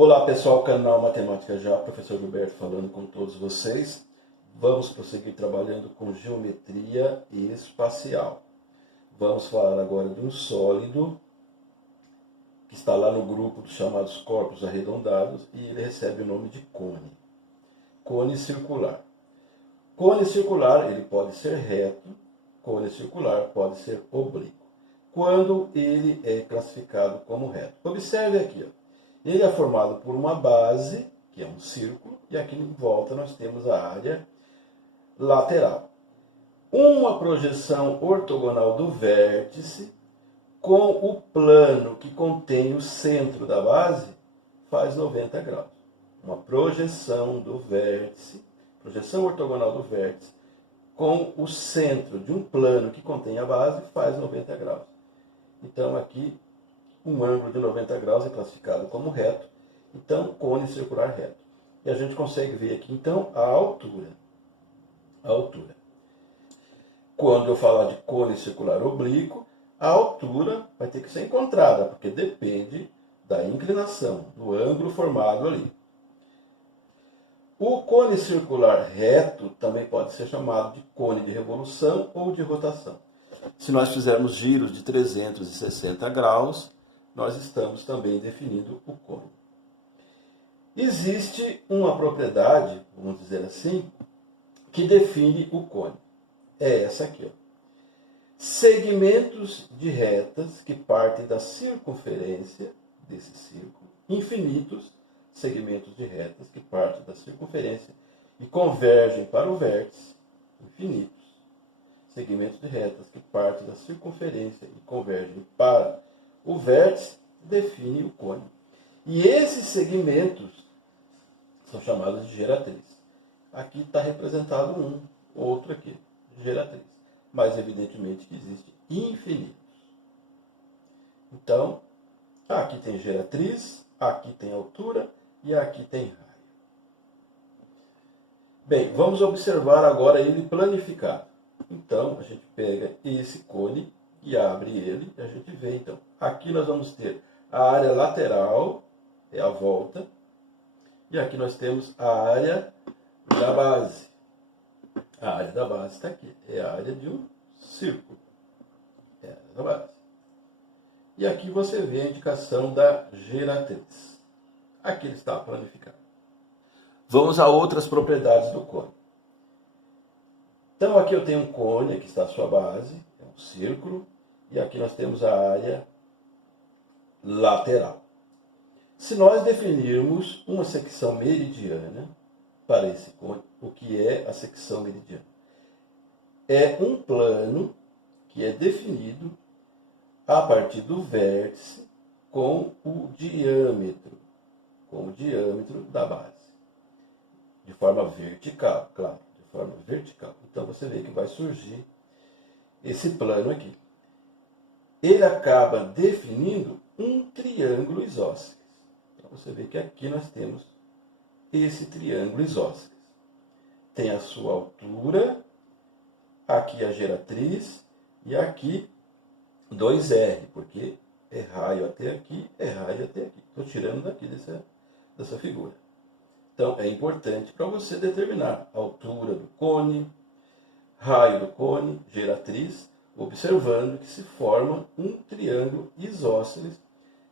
Olá pessoal, canal Matemática Já, professor Gilberto falando com todos vocês. Vamos prosseguir trabalhando com geometria espacial. Vamos falar agora de um sólido que está lá no grupo dos chamados corpos arredondados e ele recebe o nome de cone. Cone circular. Cone circular ele pode ser reto, cone circular pode ser oblíquo. Quando ele é classificado como reto. Observe aqui, ó. Ele é formado por uma base, que é um círculo, e aqui em volta nós temos a área lateral. Uma projeção ortogonal do vértice com o plano que contém o centro da base faz 90 graus. Uma projeção do vértice, projeção ortogonal do vértice com o centro de um plano que contém a base faz 90 graus. Então aqui um ângulo de 90 graus é classificado como reto, então cone circular reto. E a gente consegue ver aqui então a altura. A altura. Quando eu falar de cone circular oblíquo, a altura vai ter que ser encontrada, porque depende da inclinação, do ângulo formado ali. O cone circular reto também pode ser chamado de cone de revolução ou de rotação. Se nós fizermos giros de 360 graus, nós estamos também definindo o cone. Existe uma propriedade, vamos dizer assim, que define o cone. É essa aqui, ó. Segmentos de retas que partem da circunferência desse círculo, infinitos segmentos de retas que partem da circunferência e convergem para o vértice, infinitos segmentos de retas que partem da circunferência e convergem para o vértice, define o cone. E esses segmentos são chamados de geratriz. Aqui está representado um, outro aqui, geratriz. Mas evidentemente que existem infinitos. Então, aqui tem geratriz, aqui tem altura e aqui tem raio. Bem, vamos observar agora ele planificado. Então, a gente pega esse cone e abre ele, e a gente vê, então, aqui nós vamos ter a área lateral, é a volta, e aqui nós temos a área da base. A área da base está aqui, é a área de um círculo, é a área da base. E aqui você vê a indicação da geratriz. Aqui ele está planificado. Vamos a outras propriedades do cone. Então aqui eu tenho um cone, aqui está a sua base, é um círculo, e aqui nós temos a área lateral. Se nós definirmos uma secção meridiana para esse cone, o que é a secção meridiana? É um plano que é definido a partir do vértice com o diâmetro da base, de forma vertical, claro. Forma vertical. Então você vê que vai surgir esse plano aqui. Ele acaba definindo um triângulo isósceles. Então você vê que aqui nós temos esse triângulo isósceles. Tem a sua altura, aqui a geratriz e aqui 2R, porque é raio até aqui, é raio até aqui. Estou tirando daqui dessa figura. Então, é importante para você determinar a altura do cone, raio do cone, geratriz, observando que se forma um triângulo isósceles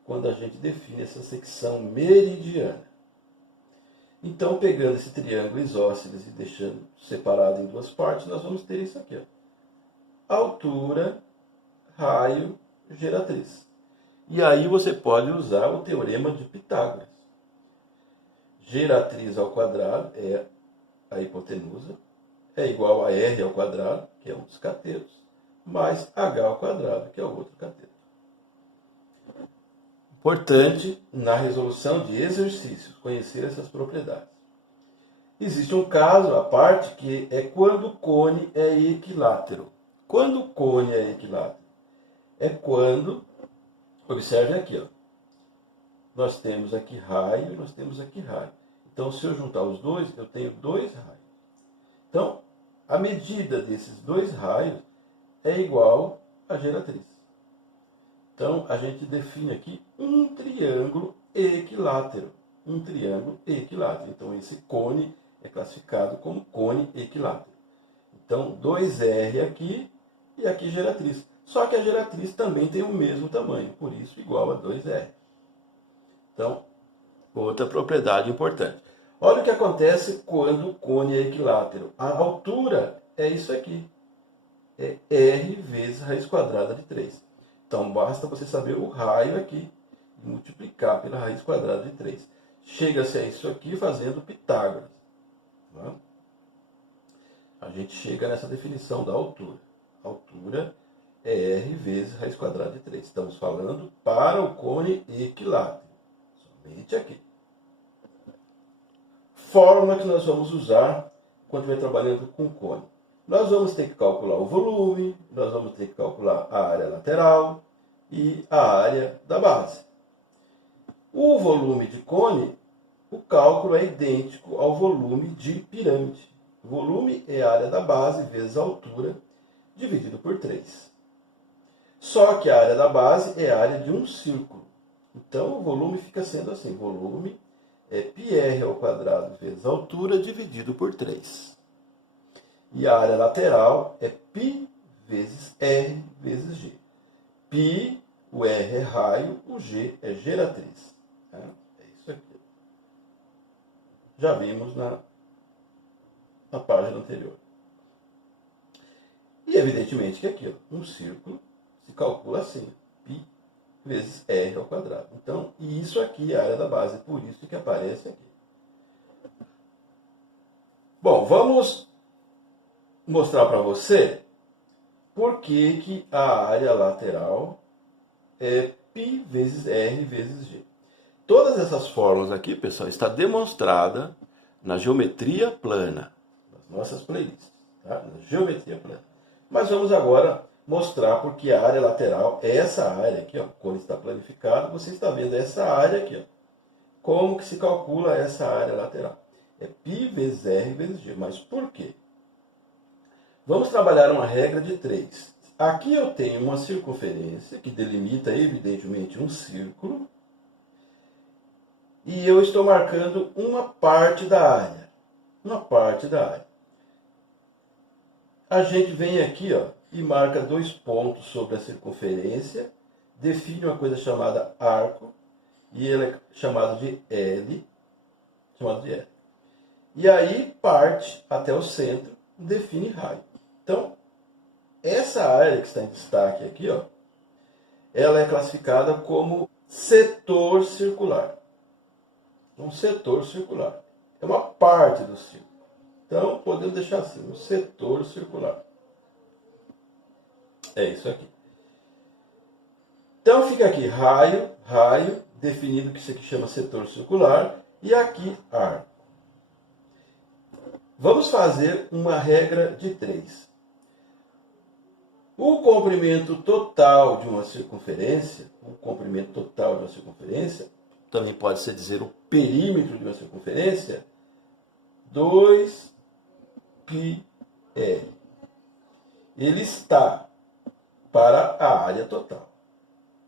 quando a gente define essa secção meridiana. Então, pegando esse triângulo isósceles e deixando separado em duas partes, nós vamos ter isso aqui, ó. Altura, raio, geratriz. E aí você pode usar o teorema de Pitágoras. Geratriz ao quadrado é a hipotenusa, é igual a R ao quadrado, que é um dos catetos, mais H ao quadrado, que é o outro cateto. Importante, na resolução de exercícios, conhecer essas propriedades. Existe um caso à parte que é quando o cone é equilátero. Quando o cone é equilátero? É quando, observe aqui, ó. Nós temos aqui raio e nós temos aqui raio. Então, se eu juntar os dois, eu tenho dois raios. Então, a medida desses dois raios é igual à geratriz. Então, a gente define aqui um triângulo equilátero. um triângulo equilátero. Então, esse cone é classificado como cone equilátero. Então, 2R aqui e aqui geratriz. Só que a geratriz também tem o mesmo tamanho, por isso igual a 2R. Então, outra propriedade importante. Olha o que acontece quando o cone é equilátero. A altura é isso aqui. É R vezes raiz quadrada de 3. Então, basta você saber o raio aqui e multiplicar pela raiz quadrada de 3. Chega-se a isso aqui fazendo Pitágoras. Tá? A gente chega nessa definição da altura. A altura é R vezes raiz quadrada de 3. Estamos falando para o cone equilátero. Somente aqui. Fórmula que nós vamos usar quando estiver trabalhando com cone. Nós vamos ter que calcular o volume, nós vamos ter que calcular a área lateral e a área da base. O volume de cone, o cálculo é idêntico ao volume de pirâmide. O volume é a área da base vezes a altura, dividido por 3. Só que a área da base é a área de um círculo. Então, o volume fica sendo assim. Volume é πr ao quadrado vezes a altura, dividido por 3. E a área lateral é π vezes r vezes g. Π, o r é raio, o g é geratriz. É isso aqui. Já vimos na página anterior. E evidentemente que aqui, ó, um círculo se calcula assim, π vezes r ao quadrado. Então, e isso aqui é a área da base, por isso que aparece aqui. Bom, vamos mostrar para você por que a área lateral é π vezes r vezes g. Todas essas fórmulas aqui, pessoal, está demonstrada na geometria plana, nas nossas playlists, tá? Na geometria plana. Mas vamos agora mostrar porque a área lateral é essa área aqui, ó, quando está planificado, você está vendo essa área aqui, ó. Como que se calcula essa área lateral? É π vezes r vezes g. Mas por quê? Vamos trabalhar uma regra de 3. Aqui eu tenho uma circunferência que delimita evidentemente um círculo. E eu estou marcando uma parte da área. Uma parte da área. A gente vem aqui, ó, e marca 2 pontos sobre a circunferência. Define uma coisa chamada arco. E ele é chamado de L. E aí parte até o centro, define raio. Então, essa área que está em destaque aqui, ó, ela é classificada como setor circular. Um setor circular. É uma parte do círculo. Então, podemos deixar assim, um setor circular. É isso aqui. Então, fica aqui raio, definido que isso aqui chama setor circular, e aqui arco. Vamos fazer uma regra de 3. O comprimento total de uma circunferência, também pode ser dizer o perímetro de uma circunferência, 2πr. Ele está para a área total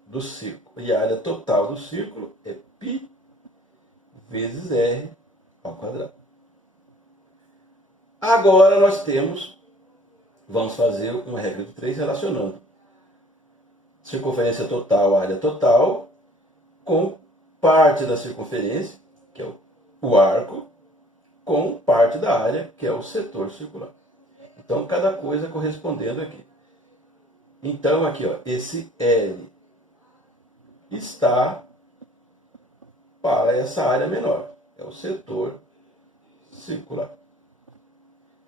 do círculo. E a área total do círculo é π vezes r ao quadrado. Agora nós vamos fazer uma regra de 3 relacionando circunferência total, área total, com parte da circunferência, que é o arco, com parte da área, que é o setor circular. Então, cada coisa correspondendo aqui. Então, aqui, ó, esse L está para essa área menor, é o setor circular.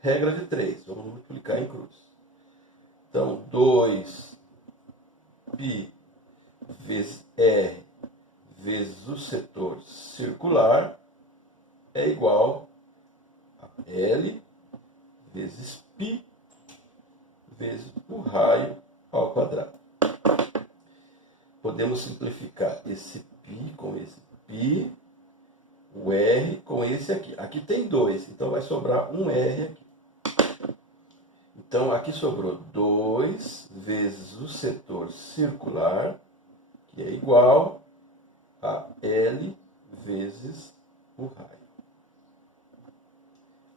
Regra de 3, vamos multiplicar em cruz. Então, 2π vezes r vezes o setor circular é igual a L vezes π vezes o raio ao quadrado. Podemos simplificar esse π com esse π, o r com esse aqui. Aqui tem 2, então vai sobrar um r aqui. Então, aqui sobrou 2 vezes o setor circular, que é igual a L vezes o raio.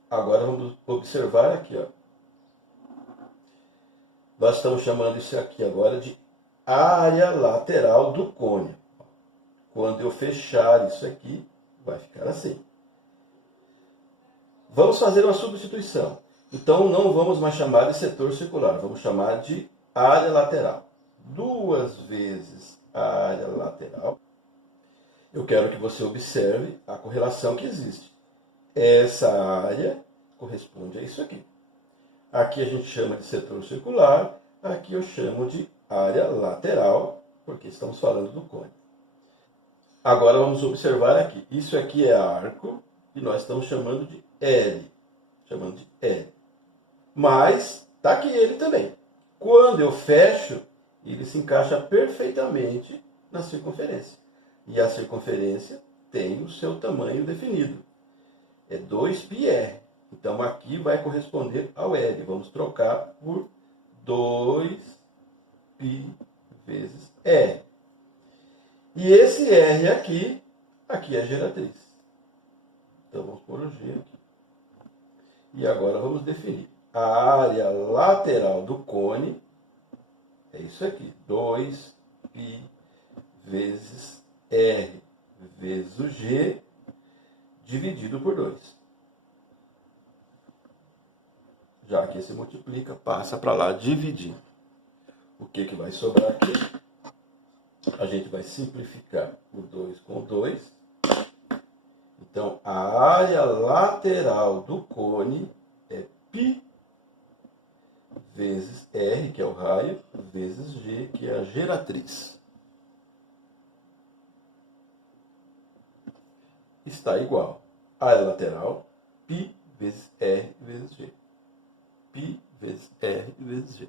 Agora vamos observar aqui, ó. Nós estamos chamando isso aqui agora de área lateral do cone. Quando eu fechar isso aqui, vai ficar assim. Vamos fazer uma substituição. Então não vamos mais chamar de setor circular, vamos chamar de área lateral. 2 vezes a área lateral. Eu quero que você observe a correlação que existe. Essa área corresponde a isso aqui. Aqui a gente chama de setor circular, aqui eu chamo de área lateral, porque estamos falando do cone. Agora vamos observar aqui. Isso aqui é arco e nós estamos chamando de L. Chamando de L. Mas está aqui ele também. Quando eu fecho, ele se encaixa perfeitamente na circunferência. E a circunferência tem o seu tamanho definido. É 2πr. Então aqui vai corresponder ao L. Vamos trocar por 2π vezes R. E esse R aqui é a geratriz. Então vamos pôr o G aqui. E agora vamos definir. A área lateral do cone é isso aqui. 2π vezes R vezes o G dividido por 2. Já que esse multiplica, passa para lá dividindo. O que vai sobrar aqui? A gente vai simplificar o 2 com 2. Então, a área lateral do cone é π vezes R, que é o raio, vezes G, que é a geratriz. Está igual a área lateral, π vezes R vezes G. π vezes R vezes G.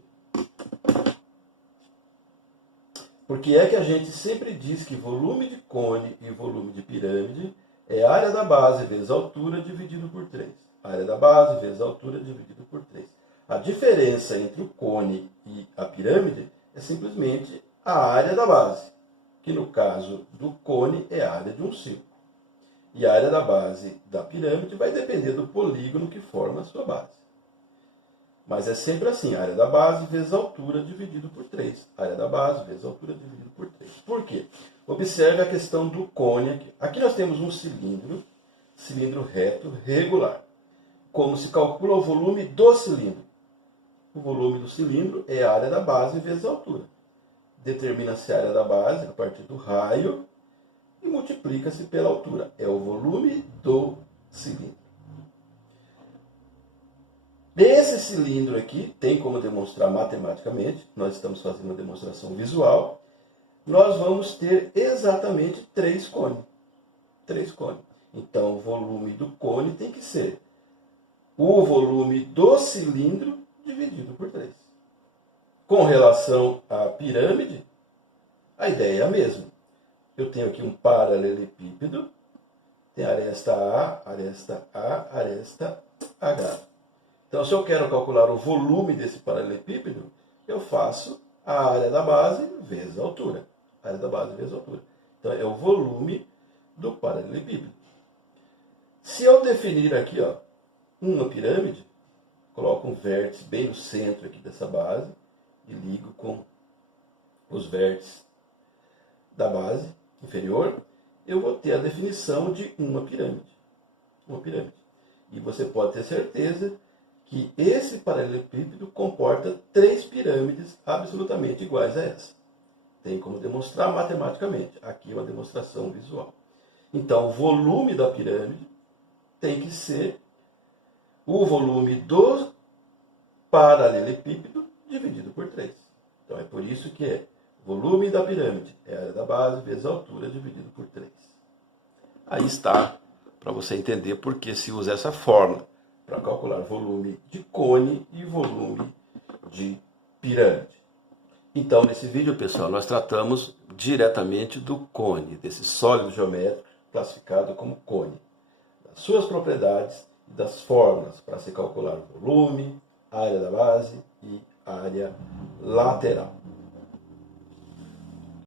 Porque é que a gente sempre diz que volume de cone e volume de pirâmide é a área da base vezes a altura dividido por 3. A área da base vezes a altura dividido por 3. A diferença entre o cone e a pirâmide é simplesmente a área da base, que no caso do cone é a área de um círculo. E a área da base da pirâmide vai depender do polígono que forma a sua base. Mas é sempre assim, a área da base vezes a altura dividido por 3. A área da base vezes a altura dividido por 3. Por quê? Observe a questão do cone aqui. Aqui nós temos um cilindro reto regular. Como se calcula o volume do cilindro? O volume do cilindro é a área da base vezes a altura. Determina-se a área da base a partir do raio e multiplica-se pela altura. É o volume do cilindro. Esse cilindro aqui tem como demonstrar matematicamente, nós estamos fazendo uma demonstração visual, nós vamos ter exatamente 3 cones. 3 cones. Então, o volume do cone tem que ser o volume do cilindro dividido por 3. Com relação à pirâmide, a ideia é a mesma. Eu tenho aqui um paralelepípedo, tem aresta A, aresta A, aresta H. Então, se eu quero calcular o volume desse paralelepípedo, eu faço a área da base vezes a altura. A área da base vezes a altura. Então, é o volume do paralelepípedo. Se eu definir aqui, ó, uma pirâmide, coloco um vértice bem no centro aqui dessa base e ligo com os vértices da base inferior, eu vou ter a definição de uma pirâmide. Uma pirâmide. E você pode ter certeza que esse paralelepípedo comporta 3 pirâmides absolutamente iguais a essa. Tem como demonstrar matematicamente. Aqui é uma demonstração visual. Então, o volume da pirâmide tem que ser o volume do paralelepípedo dividido por 3. Então, é por isso que é volume da pirâmide, é a área da base vezes a altura dividido por 3. Aí está, para você entender por que se usa essa fórmula, para calcular volume de cone e volume de pirâmide. Então, nesse vídeo, pessoal, nós tratamos diretamente do cone, desse sólido geométrico classificado como cone, das suas propriedades e das fórmulas para se calcular o volume, área da base e área lateral.